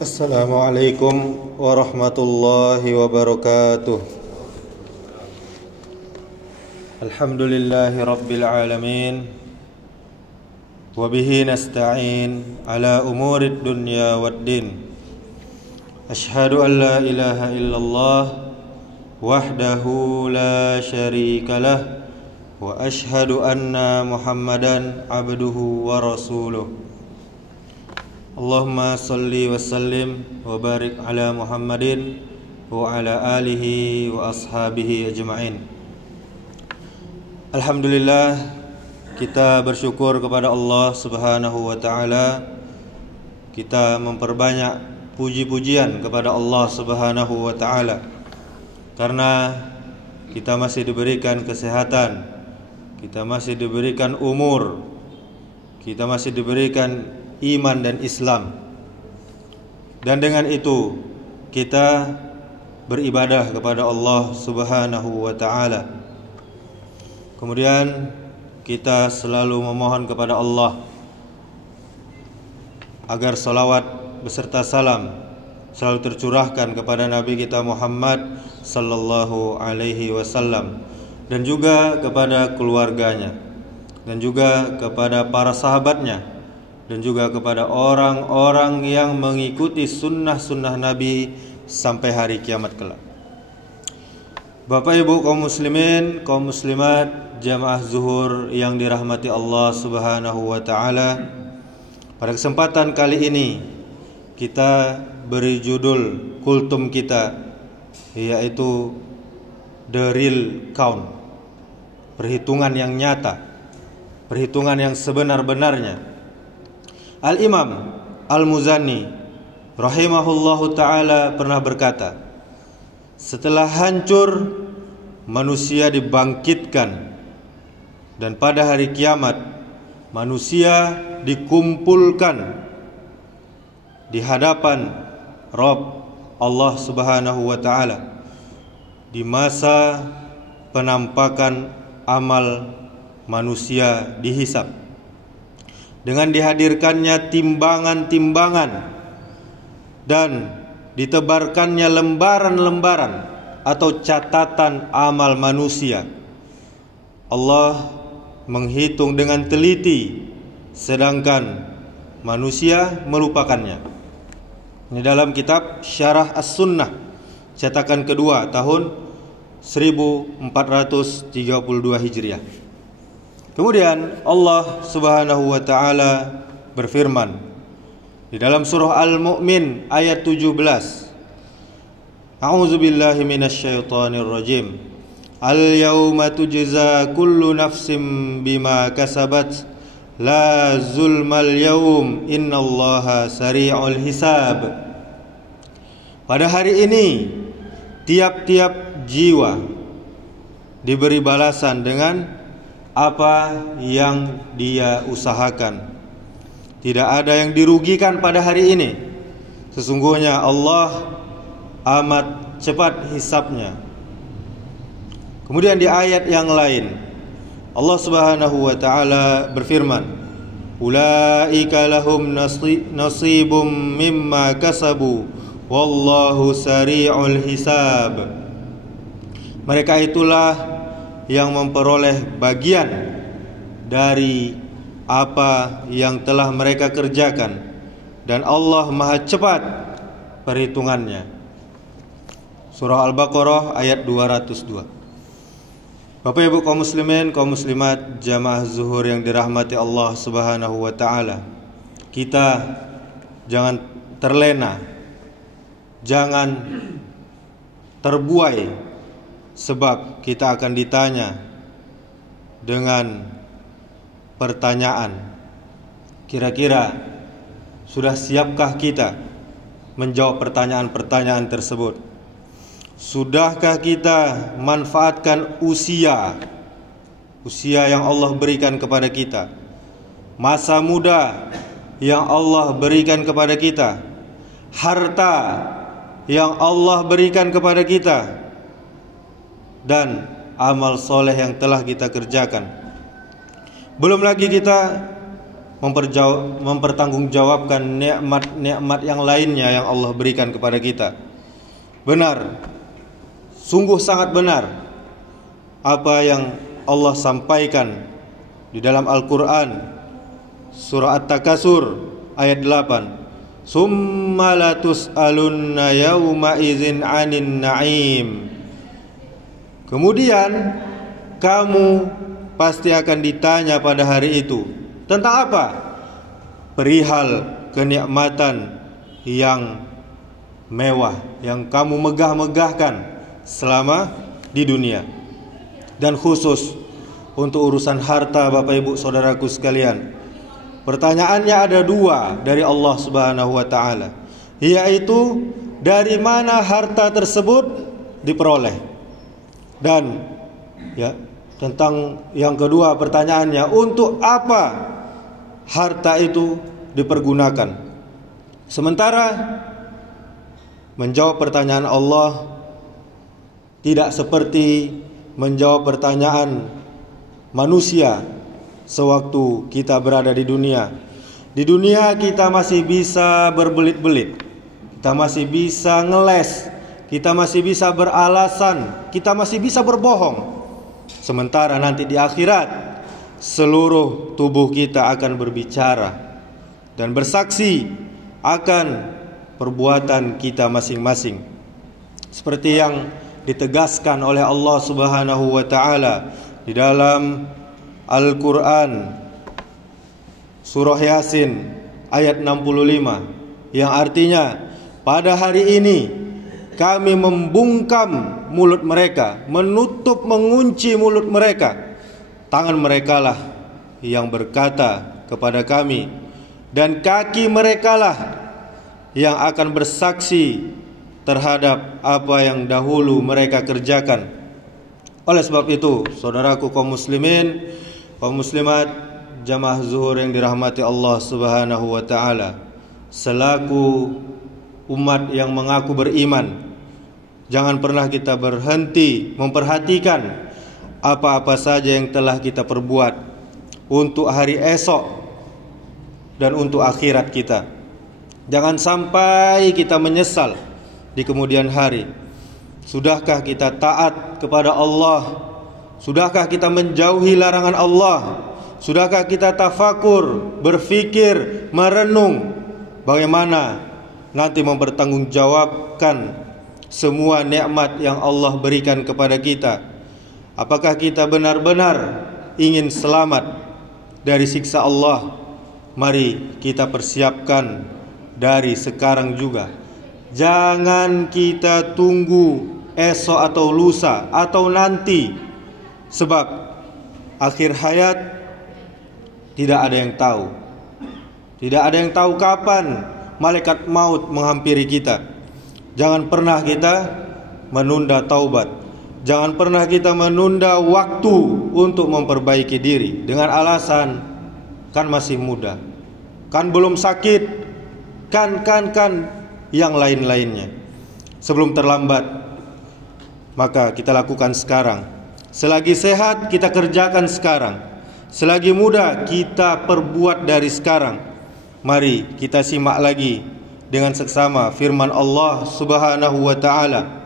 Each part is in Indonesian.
Assalamualaikum warahmatullahi wabarakatuh. Alhamdulillahi rabbil alamin. Wabihi nasta'in ala umurid dunya waddin. Ashhadu an la ilaha illallah wahdahu la syarika lah. Wa ashhadu anna Muhammadan abduhu wa rasuluh. Allahumma salli wa sallim wa barik ala Muhammadin wa ala alihi wa ashabihi ajma'in. Alhamdulillah, kita bersyukur kepada Allah Subhanahu wa ta'ala. Kita memperbanyak puji-pujian kepada Allah Subhanahu wa ta'ala, karena kita masih diberikan kesehatan, kita masih diberikan umur, kita masih diberikan iman dan Islam. Dan dengan itu kita beribadah kepada Allah Subhanahu wa ta'ala. Kemudian kita selalu memohon kepada Allah agar salawat beserta salam selalu tercurahkan kepada Nabi kita Muhammad sallallahu alaihi wasallam, dan juga kepada keluarganya, dan juga kepada para sahabatnya, dan juga kepada orang-orang yang mengikuti sunnah-sunnah Nabi sampai hari kiamat kelak. Bapak Ibu kaum muslimin, kaum muslimat, jamaah zuhur yang dirahmati Allah Subhanahu wa ta'ala, pada kesempatan kali ini kita beri judul kultum kita, yaitu The Real Count, perhitungan yang nyata, perhitungan yang sebenar-benarnya. Al-Imam Al-Muzani rahimahullahu ta'ala pernah berkata, setelah hancur manusia dibangkitkan, dan pada hari kiamat manusia dikumpulkan di hadapan Rabb Allah Subhanahu wa ta'ala di masa penampakan amal manusia dihisab, dengan dihadirkannya timbangan-timbangan dan ditebarkannya lembaran-lembaran atau catatan amal manusia. Allah menghitung dengan teliti, sedangkan manusia melupakannya. Ini dalam kitab Syarah As-Sunnah cetakan kedua tahun 1432 Hijriah. Kemudian Allah Subhanahu wa ta'ala berfirman di dalam surah Al-Mu'min ayat 17. A'udzubillahi minasyaitonir rajim. Al-yawma tujza kullu nafsin bima kasabat la zulmal yawm innallaha sari'ul hisab. Pada hari ini tiap-tiap jiwa diberi balasan dengan apa yang dia usahakan. Tidak ada yang dirugikan pada hari ini. Sesungguhnya Allah amat cepat hisabnya. Kemudian di ayat yang lain Allah Subhanahu wa ta'ala berfirman, ulaika lahum nasibum mimma kasabu wallahu sari'ul hisab. Mereka itulah yang memperoleh bagian dari apa yang telah mereka kerjakan, dan Allah maha cepat perhitungannya. Surah Al-Baqarah ayat 202. Bapak Ibu kaum muslimin, kaum muslimat, jamaah zuhur yang dirahmati Allah Subhanahu wa ta'ala, kita jangan terlena, jangan terbuai, sebab kita akan ditanya dengan pertanyaan. Kira-kira sudah siapkah kita menjawab pertanyaan-pertanyaan tersebut? Sudahkah kita manfaatkan usia yang Allah berikan kepada kita, masa muda yang Allah berikan kepada kita, harta yang Allah berikan kepada kita, dan amal soleh yang telah kita kerjakan? Belum lagi kita mempertanggungjawabkan nikmat-nikmat yang lainnya yang Allah berikan kepada kita. Benar, sungguh sangat benar apa yang Allah sampaikan di dalam Al-Quran, surah At-Takasur ayat 8. Summa latus'alunna yawma idzin 'anin na'im. Kemudian kamu pasti akan ditanya pada hari itu tentang apa? Perihal kenikmatan yang mewah yang kamu megah-megahkan selama di dunia. Dan khusus untuk urusan harta, Bapak Ibu Saudaraku sekalian, pertanyaannya ada dua dari Allah Subhanahu wa ta'ala, yaitu dari mana harta tersebut diperoleh. Dan tentang yang kedua pertanyaannya, untuk apa harta itu dipergunakan. Sementara menjawab pertanyaan Allah tidak seperti menjawab pertanyaan manusia sewaktu kita berada di dunia. Di dunia kita masih bisa berbelit-belit, kita masih bisa ngeles, kita masih bisa beralasan, kita masih bisa berbohong. Sementara nanti di akhirat seluruh tubuh kita akan berbicara dan bersaksi akan perbuatan kita masing-masing, seperti yang ditegaskan oleh Allah Subhanahu wa ta'ala di dalam Al-Quran surah Yasin ayat 65, yang artinya pada hari ini kami membungkam mulut mereka, menutup, mengunci mulut mereka. Tangan merekalah yang berkata kepada kami, dan kaki merekalah yang akan bersaksi terhadap apa yang dahulu mereka kerjakan. Oleh sebab itu, saudaraku kaum muslimin, kaum muslimat, jamaah zuhur yang dirahmati Allah Subhanahu wa ta'ala, selaku umat yang mengaku beriman, jangan pernah kita berhenti memperhatikan apa-apa saja yang telah kita perbuat untuk hari esok dan untuk akhirat kita. Jangan sampai kita menyesal di kemudian hari. Sudahkah kita taat kepada Allah? Sudahkah kita menjauhi larangan Allah? Sudahkah kita tafakur, berfikir, merenung bagaimana nanti mempertanggungjawabkan semua nikmat yang Allah berikan kepada kita? Apakah kita benar-benar ingin selamat dari siksa Allah? Mari kita persiapkan dari sekarang juga. Jangan kita tunggu esok atau lusa atau nanti, sebab akhir hayat tidak ada yang tahu. Tidak ada yang tahu kapan malaikat maut menghampiri kita. Jangan pernah kita menunda taubat. Jangan pernah kita menunda waktu untuk memperbaiki diri dengan alasan kan masih muda, kan belum sakit, kan yang lain-lainnya. Sebelum terlambat, maka kita lakukan sekarang. Selagi sehat kita kerjakan sekarang. Selagi muda kita perbuat dari sekarang. Mari kita simak lagi dengan seksama firman Allah Subhanahu wa ta'ala.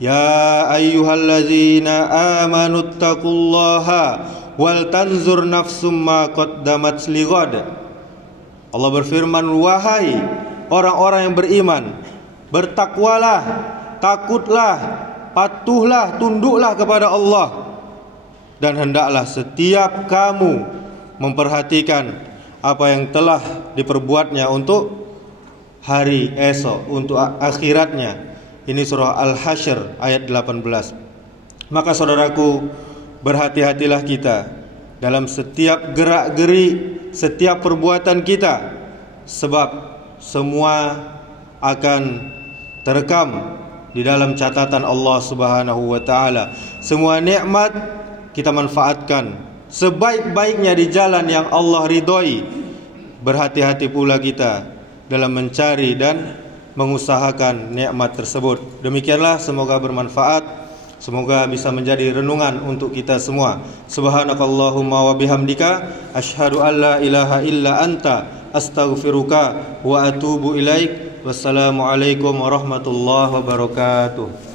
Ya ayyuhallazina amanu taqullaha wal tanzur nafsum ma qaddamat lighad. Allah berfirman, wahai orang-orang yang beriman, bertakwalah, takutlah, patuhlah, tunduklah kepada Allah, dan hendaklah setiap kamu memperhatikan apa yang telah diperbuatnya untuk hari esok, untuk akhiratnya. Ini surah Al-Hasyr ayat 18. Maka saudaraku, berhati-hatilah kita dalam setiap gerak-geri, setiap perbuatan kita, sebab semua akan terekam di dalam catatan Allah Subhanahu wa ta'ala. Semua nikmat kita manfaatkan sebaik-baiknya di jalan yang Allah ridhoi. Berhati-hati pula kita dalam mencari dan mengusahakan nikmat tersebut. Demikianlah, semoga bermanfaat. Semoga bisa menjadi renungan untuk kita semua. Subhanakallahumma wa bihamdika asyhadu an la ilaha illa anta astaghfiruka wa atubu ilaik. Wassalamualaikum warahmatullahi wabarakatuh.